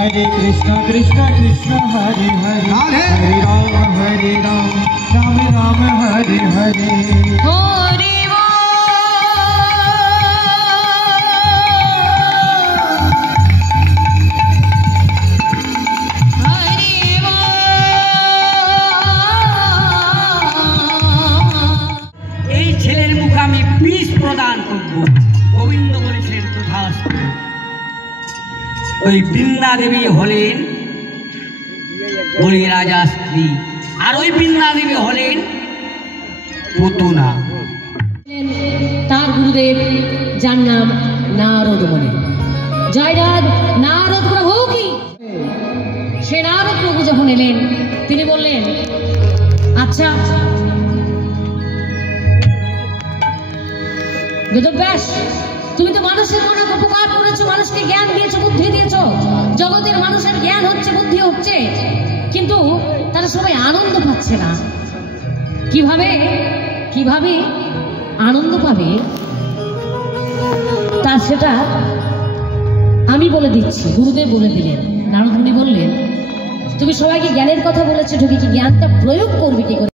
हरे कृष्ण कृष्ण कृष्ण हरे हरे हरे राम राम राम हरे हरे हरि এই ছেলের মুখে আমি বিষ প্রদান করব। গোবিন্দ বলেছেন তথাস্তু। ওই বৃন্দা দেবী হলেন বলি রাজা স্ত্রী, আর ওই বৃন্দা দেবী হলেন পুতনা। তার গুরুদেব যার নাম নারদ মুনি। জয়নাথ নারদ প্রভু কি? সে নারদ প্রভু যখন এলেন তিনি বললেন, আচ্ছা বেদব্যাস, তুমি তো মানুষের অনেক উপকার করেছো, মানুষকে জ্ঞান দিয়েছো, বুদ্ধি দিয়েছো, জগতের মানুষের জ্ঞান হচ্ছে, বুদ্ধি হচ্ছে, কিন্তু তারা সবাই আনন্দ পাচ্ছে না। কিভাবে কিভাবে আনন্দ পাবে তা সেটা আমি বলে দিচ্ছি। গুরুদেব বলে দিলেন, নারদ মুনি বললেন, তুমি সবাইকে জ্ঞানের কথা বলেছো, ঢুকে কি জ্ঞানটা প্রয়োগ করবে কি করে?